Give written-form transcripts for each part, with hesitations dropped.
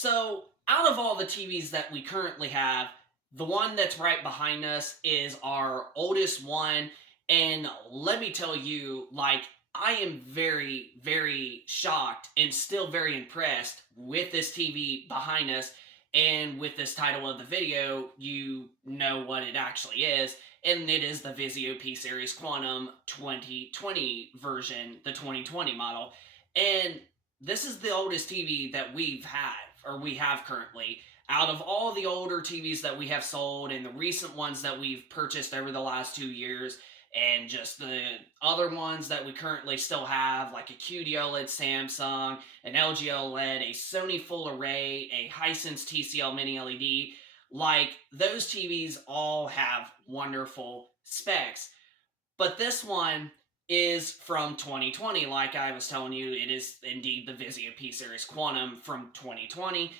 So, out of all the TVs that we currently have, the one that's right behind us is our oldest one. And let me tell you, I am very, very shocked and still very impressed with this TV behind us. And with this title of the video, you know what it actually is. And it is the Vizio P Series Quantum 2020 version, the 2020 model. And this is the oldest TV that we've had, or we have currently. Out of all the older TVs that we have sold and the recent ones that we've purchased over the last 2 years, and just the other ones that we currently still have, like a QD OLED Samsung, an LG OLED, a Sony Full Array, a Hisense TCL Mini LED, like those TVs all have wonderful specs. But this one is from 2020. Like I was telling you, it is indeed the Vizio P Series Quantum from 2020.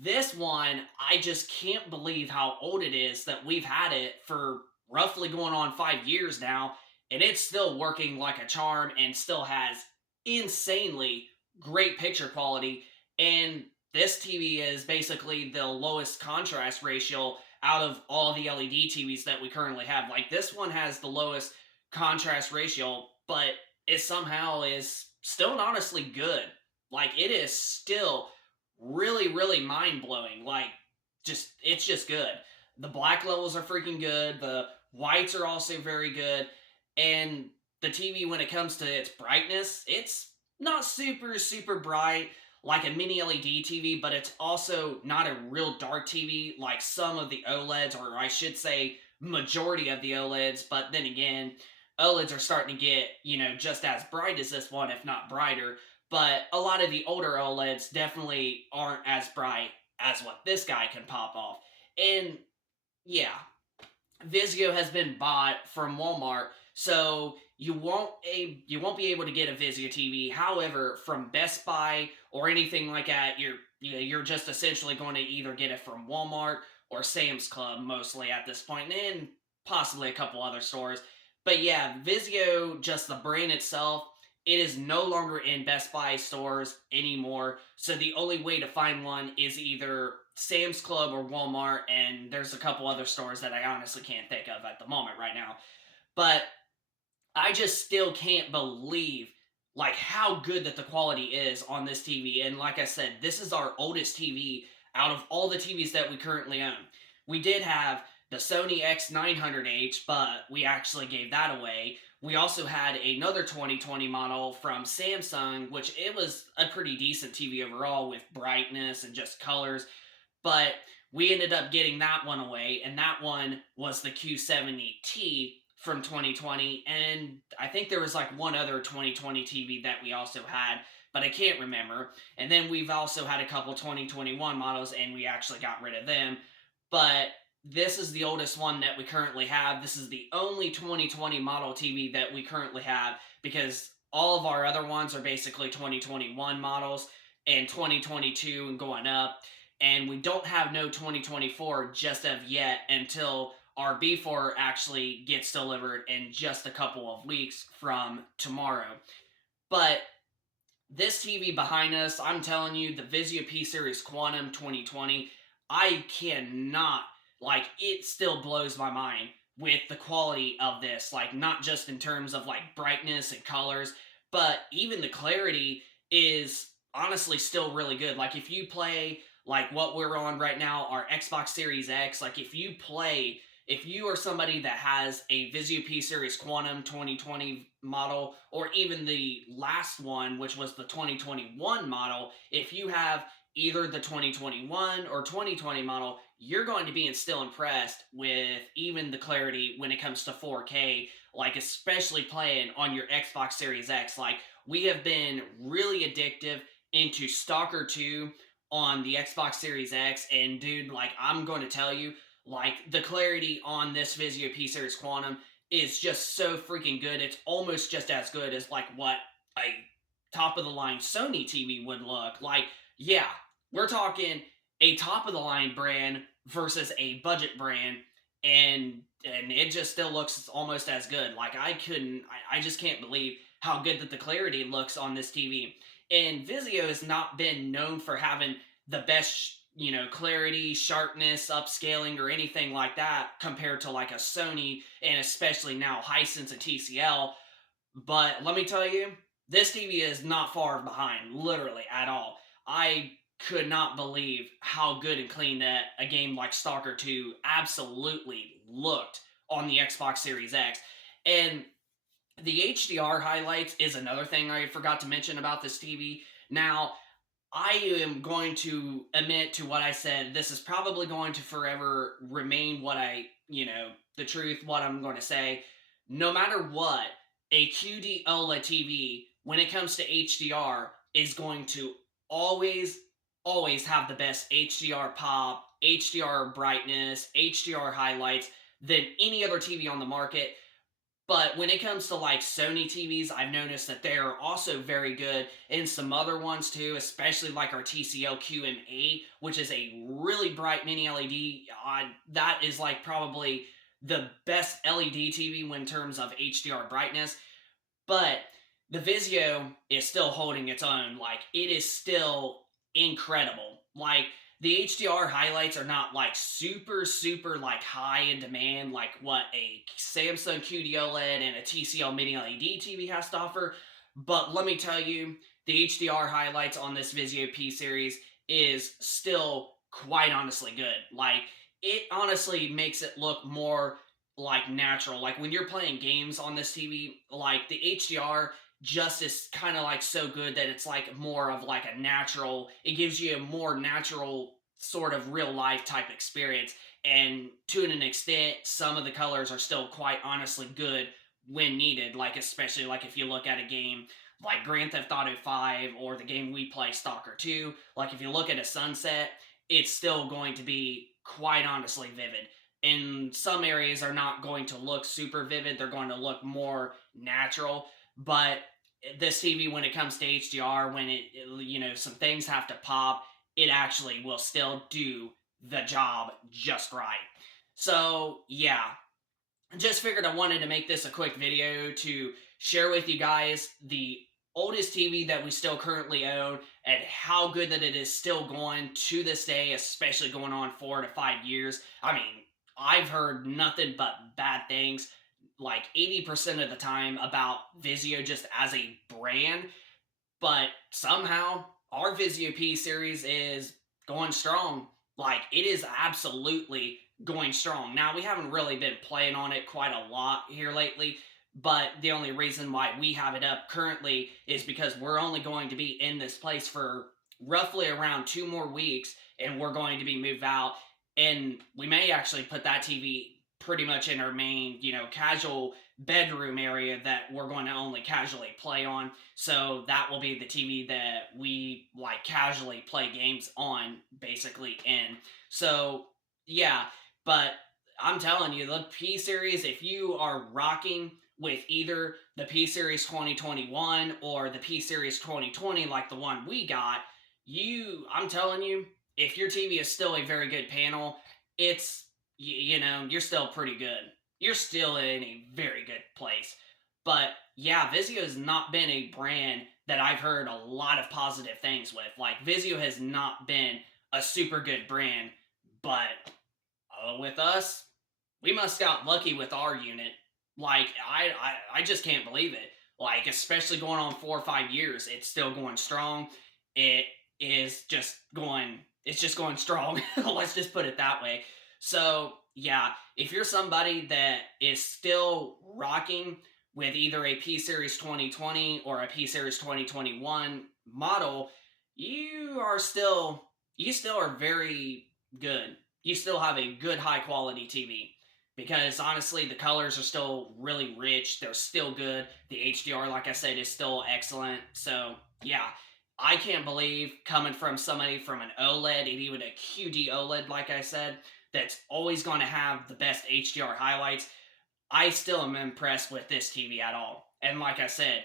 This one, I just can't believe how old it is that we've had it for roughly going on 5 years now, and it's still working like a charm and still has insanely great picture quality. And this TV is basically the lowest contrast ratio out of all the LED TVs that we currently have. Like, this one has the lowest contrast ratio, but it somehow is still honestly good. Like, it is still really, really mind blowing. Like, it's just good. The black levels are freaking good. The whites are also very good. And the TV, when it comes to its brightness, it's not super, super bright like a mini LED TV, but it's also not a real dark TV like some of the OLEDs, or I should say, majority of the OLEDs. But then again, OLEDs are starting to get, just as bright as this one, if not brighter. But a lot of the older OLEDs definitely aren't as bright as what this guy can pop off. And yeah, Vizio has been bought from Walmart, so you won't be able to get a Vizio TV. However, from Best Buy or anything like that, you're just essentially going to either get it from Walmart or Sam's Club mostly at this point, and possibly a couple other stores. But yeah, Vizio, just the brand itself, it is no longer in Best Buy stores anymore. So the only way to find one is either Sam's Club or Walmart, and there's a couple other stores that I honestly can't think of at the moment right now. But I just still can't believe like how good that the quality is on this TV. And like I said, this is our oldest TV out of all the TVs that we currently own. We did have the Sony X900H, but we actually gave that away. We also had another 2020 model from Samsung, which it was a pretty decent TV overall with brightness and just colors. But we ended up getting that one away, and that one was the Q70T from 2020. And I think there was like one other 2020 TV that we also had, but I can't remember. And then we've also had a couple 2021 models, and we actually got rid of them. But this is the oldest one that we currently have. This is the only 2020 model TV that we currently have, because all of our other ones are basically 2021 models and 2022 and going up. And we don't have no 2024 just of yet until our B4 actually gets delivered in just a couple of weeks from tomorrow. But this TV behind us, I'm telling you, the Vizio P Series Quantum 2020, I cannot, like, it still blows my mind with the quality of this. Like, not just in terms of, like, brightness and colors, but even the clarity is honestly still really good. Like, if you play, like, what we're on right now, our Xbox Series X, like, if you are somebody that has a Vizio P Series Quantum 2020 model, or even the last one, which was the 2021 model, if you have either the 2021 or 2020 model, you're going to be still impressed with even the clarity when it comes to 4K, like especially playing on your Xbox Series X. Like, we have been really addictive into Stalker 2 on the Xbox Series X, and dude, like, I'm going to tell you, like, the clarity on this Vizio P Series Quantum is just so freaking good. It's almost just as good as, like, what a top-of-the-line Sony TV would look. Like, yeah, we're talking a top-of-the-line brand versus a budget brand, and it just still looks almost as good. Like, I just can't believe how good that the clarity looks on this TV. And Vizio has not been known for having the best, clarity, sharpness, upscaling, or anything like that compared to like a Sony, and especially now Hisense and TCL. But let me tell you, this TV is not far behind, literally at all. I could not believe how good and clean that a game like Stalker 2 absolutely looked on the Xbox Series X. And the HDR highlights is another thing I forgot to mention about this TV. Now, I am going to admit to what I said. This is probably going to forever remain the truth, what I'm going to say. No matter what, a QD OLED TV, when it comes to HDR, is going to always, always have the best HDR pop, HDR brightness, HDR highlights than any other TV on the market. But when it comes to like Sony TVs, I've noticed that they are also very good, and some other ones too, especially like our TCL QM8, which is a really bright mini LED. That is like probably the best LED TV in terms of HDR brightness. But the Vizio is still holding its own. Like, it is still incredible. Like, the HDR highlights are not like super, super like high in demand like what a Samsung QD OLED and a TCL mini LED TV has to offer. But let me tell you, the HDR highlights on this Vizio P series is still quite honestly good. Like, it honestly makes it look more like natural. Like when you're playing games on this TV, like the HDR just is kind of like so good that it's like more of like a natural, it gives you a more natural sort of real life type experience. And to an extent, some of the colors are still quite honestly good when needed, like especially like if you look at a game like Grand Theft Auto 5 or the game we play Stalker 2, like if you look at a sunset, it's still going to be quite honestly vivid. And some areas are not going to look super vivid, they're going to look more natural. But this TV, when it comes to HDR, when some things have to pop, it actually will still do the job just right. So yeah, just figured I wanted to make this a quick video to share with you guys the oldest TV that we still currently own and how good that it is still going to this day, especially going on 4 to 5 years. I mean, I've heard nothing but bad things like 80% of the time about Vizio just as a brand, but somehow our Vizio P series is going strong. Like, it is absolutely going strong. Now, we haven't really been playing on it quite a lot here lately, but the only reason why we have it up currently is because we're only going to be in this place for roughly around 2 more weeks, and we're going to be moved out. And we may actually put that TV pretty much in our main, casual bedroom area that we're going to only casually play on. So that will be the TV that we like casually play games on, basically in. So yeah, but I'm telling you, the P series, if you are rocking with either the P series 2021 or the P series 2020, like the one we got, I'm telling you, if your TV is still a very good panel, it's, you're still pretty good. You're still in a very good place. But yeah, Vizio has not been a brand that I've heard a lot of positive things with. Like, Vizio has not been a super good brand, but with us, we must got lucky with our unit. Like, I just can't believe it. Like, especially going on 4 or 5 years, it's still going strong. It is just going, it's just going strong. Let's just put it that way. So yeah, if you're somebody that is still rocking with either a P Series 2020 or a P Series 2021 model, you still are very good. You still have a good high quality TV. Because honestly, the colors are still really rich. They're still good. The HDR, like I said, is still excellent. So yeah, I can't believe, coming from somebody from an OLED and even a QD OLED, like I said, that's always going to have the best HDR highlights, I still am impressed with this TV at all. And like I said,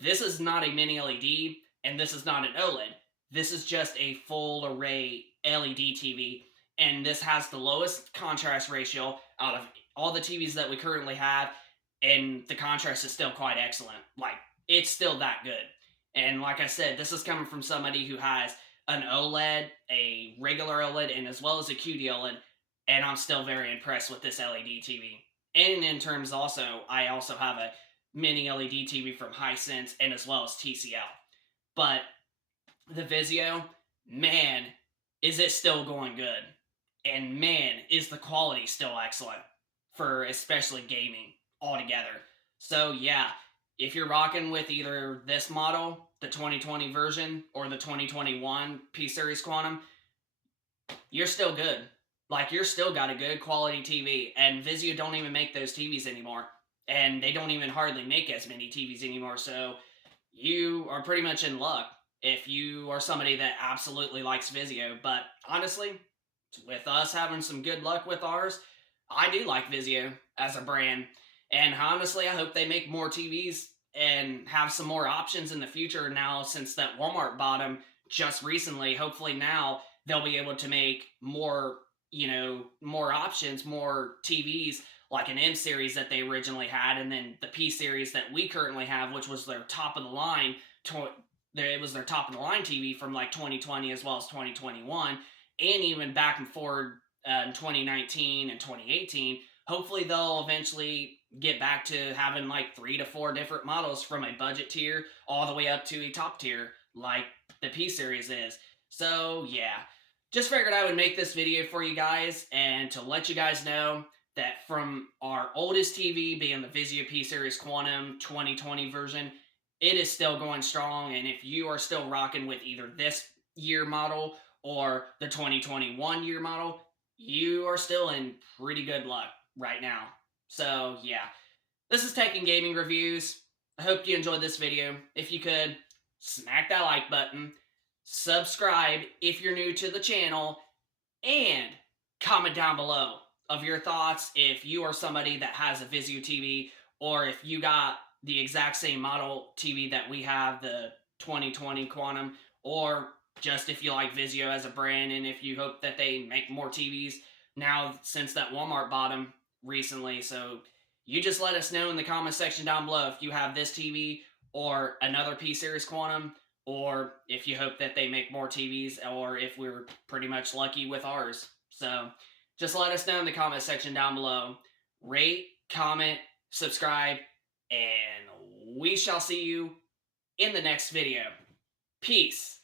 this is not a mini LED, and this is not an OLED. This is just a full array LED TV, and this has the lowest contrast ratio out of all the TVs that we currently have, and the contrast is still quite excellent. Like, it's still that good. And like I said, this is coming from somebody who has an OLED, a regular OLED, and as well as a QD OLED, and I'm still very impressed with this LED TV. And in terms also, I also have a mini LED TV from Hisense and as well as TCL. But the Vizio, man, is it still going good. And man, is the quality still excellent for especially gaming altogether. So yeah, if you're rocking with either this model, the 2020 version, or the 2021 P Series Quantum, you're still good. Like, you're still got a good quality TV, and Vizio don't even make those TVs anymore, and they don't even hardly make as many TVs anymore. So you are pretty much in luck if you are somebody that absolutely likes Vizio. But honestly, with us having some good luck with ours, I do like Vizio as a brand. And honestly, I hope they make more TVs and have some more options in the future now, since that Walmart bought them just recently. Hopefully now they'll be able to make more, more options, more TVs, like an M series that they originally had, and then the P series that we currently have, which was their top of the line. It was their top of the line TV from like 2020 as well as 2021, and even back and forward in 2019 and 2018. Hopefully, they'll eventually get back to having like 3 to 4 different models, from a budget tier all the way up to a top tier, like the P series is. So yeah, just figured I would make this video for you guys and to let you guys know that from our oldest TV, being the Vizio P Series Quantum 2020 version, it is still going strong. And if you are still rocking with either this year model or the 2021 year model, you are still in pretty good luck right now. So yeah, this is Taking Gaming Reviews. I hope you enjoyed this video. If you could, smack that like button, subscribe if you're new to the channel, and comment down below of your thoughts if you are somebody that has a Vizio TV, or if you got the exact same model TV that we have, the 2020 Quantum, or just if you like Vizio as a brand and if you hope that they make more TVs now since that Walmart bought them recently. So you just let us know in the comment section down below if you have this TV or another P Series Quantum, or if you hope that they make more TVs, or if we're pretty much lucky with ours. So just let us know in the comment section down below. Rate, comment, subscribe, and we shall see you in the next video. Peace.